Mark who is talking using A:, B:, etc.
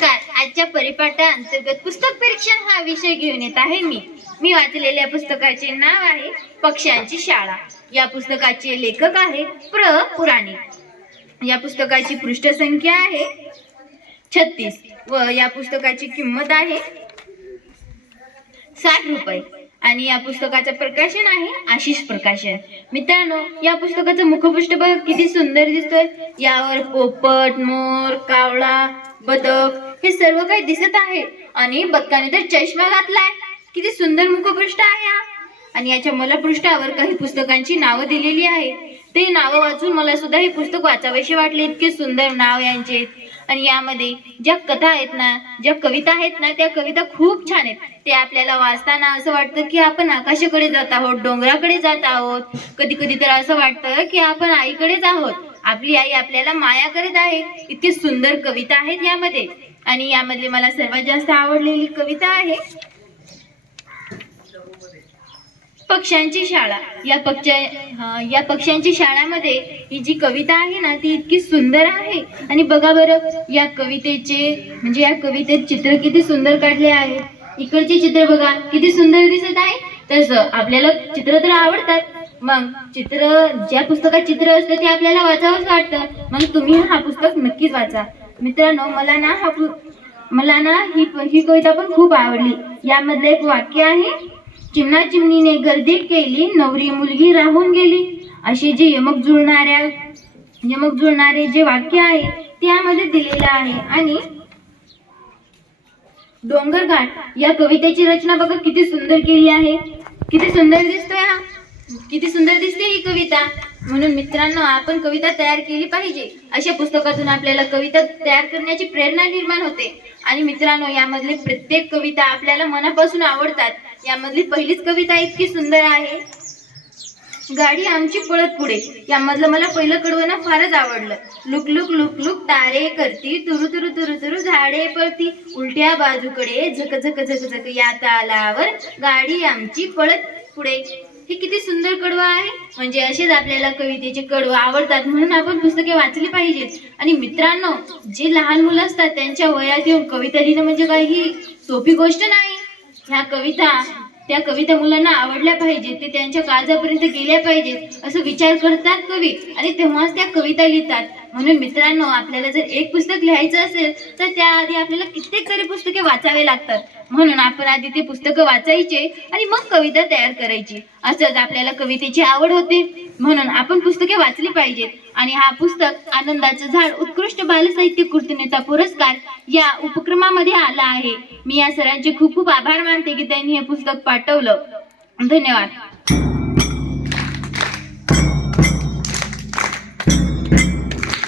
A: नमस्कार. आजच्या परिपाठा अंतर्गत पुस्तक परीक्षण हा विषय घेऊन येत आहे मी. मी वाचलेल्या पुस्तकाचे नाव आहे पक्ष्यांची शाळा. या पुस्तकाचे लेखक आहे प्र. पुराणे. या पुस्तकाची पृष्ठसंख्या आहे छत्तीस व या पुस्तकाची किंमत आहे साठ रुपये. आणि या पुस्तकाचं प्रकाशन आहे आशिष प्रकाशन. मित्रांनो या पुस्तकाचं मुखपृष्ठ किती सुंदर दिसतोय. यावर पोपट मोर कावळा बदक हे सर्व काही दिसत आहे. आणि बदकाने तर चष्मा घातलाय. किती सुंदर मुखपृष्ठ आहे हा. आणि याच्या मला पृष्ठावर काही पुस्तकांची नावं दिलेली आहे ते नावं वाचून मला सुद्धा हे पुस्तक वाचावेसे वाटले. इतके सुंदर नाव यांचे. आणि यामध्ये ज्या कथा आहेत ना ज्या कविता आहेत ना त्या कविता खूप छान आहेत. ते आपल्याला वाचताना असं वाटतं की आपण आकाशाकडे जात आहोत डोंगराकडे जात आहोत. कधी कधी तर असं वाटतं की आपण आईकडेच आहोत. आपली आई आपल्याला माया करत आहे. इतकी सुंदर कविता आहेत यामध्ये. आणि यामधली मला सर्वात जास्त आवडलेली कविता आहे. पक्ष्यांची शाळा. या पक्ष या पक्ष्यांची शाळामध्ये ही जी कविता आहे ना ती इतकी सुंदर आहे. आणि बघा बरं या कवितेचे म्हणजे या कवितेत चित्र किती सुंदर काढले आहे. इकडचे चित्र बघा किती सुंदर दिसत आहे. तसं आपल्याला चित्र तर आवडतात मग चित्र ज्या पुस्तकात चित्र असतं ते आपल्याला वाचावंच वाटतं. मग तुम्ही हा पुस्तक नक्कीच वाचा. मित्रांनो मला ना हा मला ना ही ही कविता पण खूप आवडली. यामधलं एक वाक्य आहे चिमणा चिमणीने गर्दी केली नवरी मुलगी राहून गेली. असे जे यमक जुळणाऱ्या यमक जुळणारे जे वाक्य आहे त्यामध्ये दिलेलं आहे. आणि डोंगरघाट या कवितेची रचना बघा किती सुंदर केली आहे. किती सुंदर दिसतोय किती सुंदर दिसते ही कविता. म्हणून मित्रांनो आपण कविता तयार केली पाहिजे. अशा पुस्तकातून आपल्याला कविता तयार करण्याची प्रेरणा निर्माण होते. आणि मित्रांनो यामधली प्रत्येक कविता आपल्याला मनापासून आवडतात. यामधली पहिलीच कविता इतकी सुंदर आहे. गाडी आमची पळत पुढे. यामधलं मला पहिलं कडवं ना फारच आवडलं. लुक लुक लुक लुक तारे करती. तुरु तुरु तुरु तुरु झाडे पळती. उलट्या बाजूकडे झक झक झक झक या तालावर गाडी आमची पळत पुढे. हे किती सुंदर कडवं आहे. म्हणजे असेच आपल्याला कवितेचे कडवं आवडतात म्हणून आपण पुस्तके वाचली पाहिजेत. आणि मित्रांनो जे लहान मुलं असतात त्यांच्या वयात येऊन कविता लिहिणं म्हणजे काही सोपी गोष्ट नाही. ह्या कविता त्या कविता मुलांना आवडल्या पाहिजेत ते त्यांच्या काळजापर्यंत गेल्या पाहिजेत असं विचार करतात कवी. आणि तेव्हाच त्या कविता लिहितात. म्हणून मित्रांनो आपल्याला जर एक पुस्तक लिहायचं असेल तर त्याआधी आपल्याला कित्येक तरी पुस्तके वाचावे लागतात. म्हणून आपण आधी ते पुस्तकं वाचायचे आणि मग कविता तयार करायची. असंच आपल्याला कवितेची आवड होते. म्हणून आपण पुस्तके वाचली पाहिजेत. आणि हा पुस्तक आनंदाचं झाड उत्कृष्ट बालसाहित्य कृतीनेता पुरस्कार या उपक्रमामध्ये आला आहे. मी या सरांचे खूप खूप आभार मानते की त्यांनी हे पुस्तक पाठवलं. धन्यवाद.